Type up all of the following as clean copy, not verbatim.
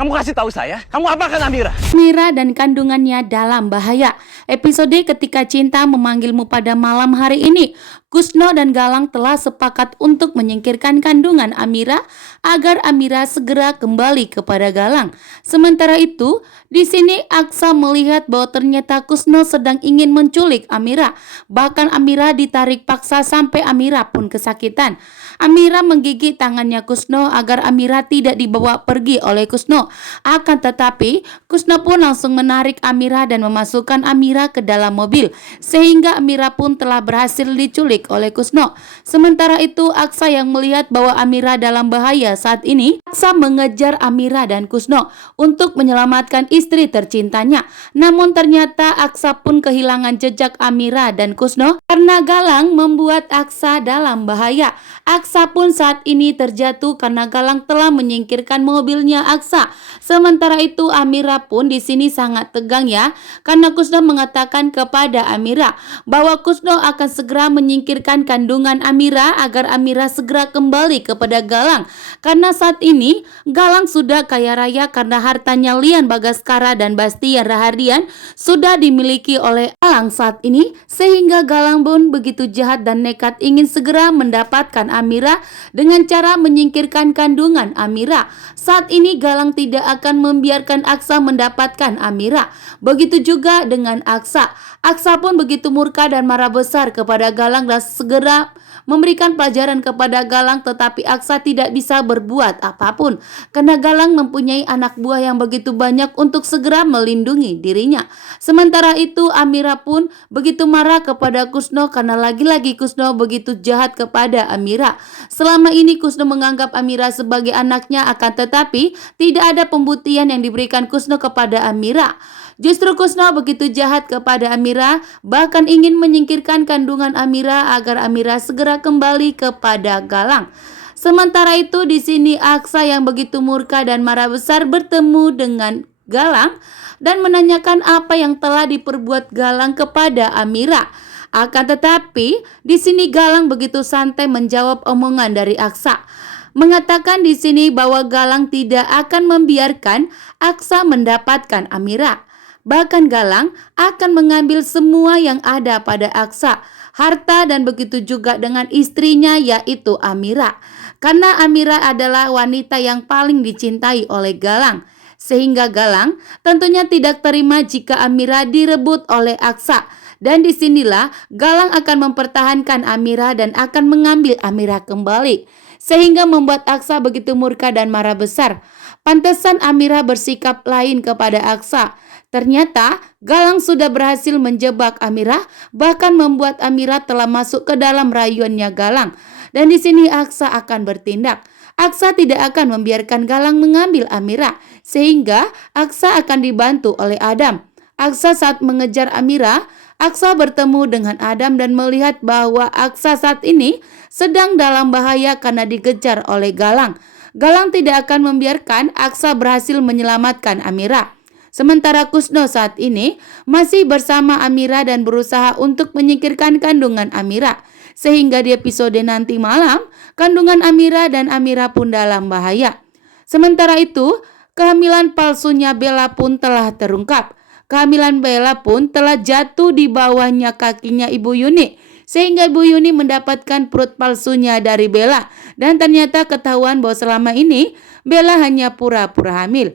kamu kasih tahu saya? Kamu apakan Amira? Amira dan kandungannya dalam bahaya. Episode Ketika Cinta Memanggilmu pada malam hari ini, Kusno dan Galang telah sepakat untuk menyingkirkan kandungan Amira agar Amira segera kembali kepada Galang. Sementara itu, di sini Aksa melihat bahwa ternyata Kusno sedang ingin menculik Amira. Bahkan Amira ditarik paksa sampai Amira pun kesakitan. Amira menggigit tangannya Kusno agar Amira tidak dibawa pergi oleh Kusno. Akan tetapi, Kusno pun langsung menarik Amira dan memasukkan Amira ke dalam mobil, sehingga Amira pun telah berhasil diculik oleh Kusno. Sementara itu, Aksa yang melihat bahwa Amira dalam bahaya saat ini, Aksa mengejar Amira dan Kusno untuk menyelamatkan istri tercintanya. Namun ternyata Aksa pun kehilangan jejak Amira dan Kusno karena Galang membuat Aksa dalam bahaya. Aksa pun saat ini terjatuh karena Galang telah menyingkirkan mobilnya Aksa. Sementara itu Amira pun di sini sangat tegang ya, karena Kusno mengatakan kepada Amira bahwa Kusno akan segera menyingkirkan kandungan Amira agar Amira segera kembali kepada Galang. Karena saat ini Galang sudah kaya raya karena hartanya Lian Bagaskara dan Bastian Rahardian sudah dimiliki oleh Galang saat ini, sehingga Galang pun begitu jahat dan nekat ingin segera mendapatkan Amira dengan cara menyingkirkan kandungan Amira. Saat ini Galang tidak akan membiarkan Aksa mendapatkan Amira. Begitu juga dengan Aksa. Aksa pun begitu murka dan marah besar kepada Galang dan segera memberikan pelajaran kepada Galang, tetapi Aksa tidak bisa berbuat apapun karena Galang mempunyai anak buah yang begitu banyak untuk segera melindungi dirinya. Sementara itu Amira pun begitu marah kepada Kusno karena lagi-lagi Kusno begitu jahat kepada Amira. Selama ini Kusno menganggap Amira sebagai anaknya, akan tetapi tidak ada pembuktian yang diberikan Kusno kepada Amira. Justru Kusno begitu jahat kepada Amira, bahkan ingin menyingkirkan kandungan Amira agar Amira segera kembali kepada Galang. Sementara itu di sini Aksa yang begitu murka dan marah besar bertemu dengan Galang dan menanyakan apa yang telah diperbuat Galang kepada Amira. Akan tetapi di sini Galang begitu santai menjawab omongan dari Aksa, mengatakan di sini bahwa Galang tidak akan membiarkan Aksa mendapatkan Amira. Bahkan Galang akan mengambil semua yang ada pada Aksa, harta, dan begitu juga dengan istrinya yaitu Amira. Karena Amira adalah wanita yang paling dicintai oleh Galang, sehingga Galang tentunya tidak terima jika Amira direbut oleh Aksa. Dan disinilah Galang akan mempertahankan Amira dan akan mengambil Amira kembali, sehingga membuat Aksa begitu murka dan marah besar. Pantesan Amira bersikap lain kepada Aksa. Ternyata Galang sudah berhasil menjebak Amira, bahkan membuat Amira telah masuk ke dalam rayuannya Galang. Dan di sini Aksa akan bertindak. Aksa tidak akan membiarkan Galang mengambil Amira, sehingga Aksa akan dibantu oleh Adam. Aksa saat mengejar Amira, Aksa bertemu dengan Adam dan melihat bahwa Aksa saat ini sedang dalam bahaya karena dikejar oleh Galang. Galang tidak akan membiarkan Aksa berhasil menyelamatkan Amira. Sementara Kusno saat ini masih bersama Amira dan berusaha untuk menyingkirkan kandungan Amira. Sehingga di episode nanti malam, kandungan Amira dan Amira pun dalam bahaya. Sementara itu, kehamilan palsunya Bella pun telah terungkap. Kehamilan Bella pun telah jatuh di bawahnya kakinya Ibu Yuni, sehingga Ibu Yuni mendapatkan perut palsunya dari Bella. Dan ternyata ketahuan bahwa selama ini Bella hanya pura-pura hamil.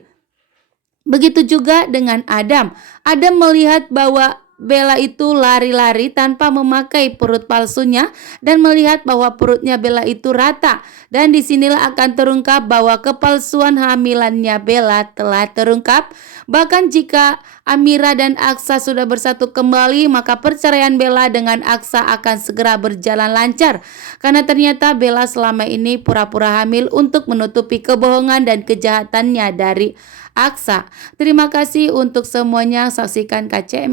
Begitu juga dengan Adam. Adam melihat bahwa Bella itu lari-lari tanpa memakai perut palsunya dan melihat bahwa perutnya Bella itu rata. Dan disinilah akan terungkap bahwa kepalsuan hamilannya Bella telah terungkap. Bahkan jika Amira dan Aksa sudah bersatu kembali, maka perceraian Bella dengan Aksa akan segera berjalan lancar. Karena ternyata Bella selama ini pura-pura hamil untuk menutupi kebohongan dan kejahatannya dari Aksa. Terima kasih untuk semuanya, saksikan KCM.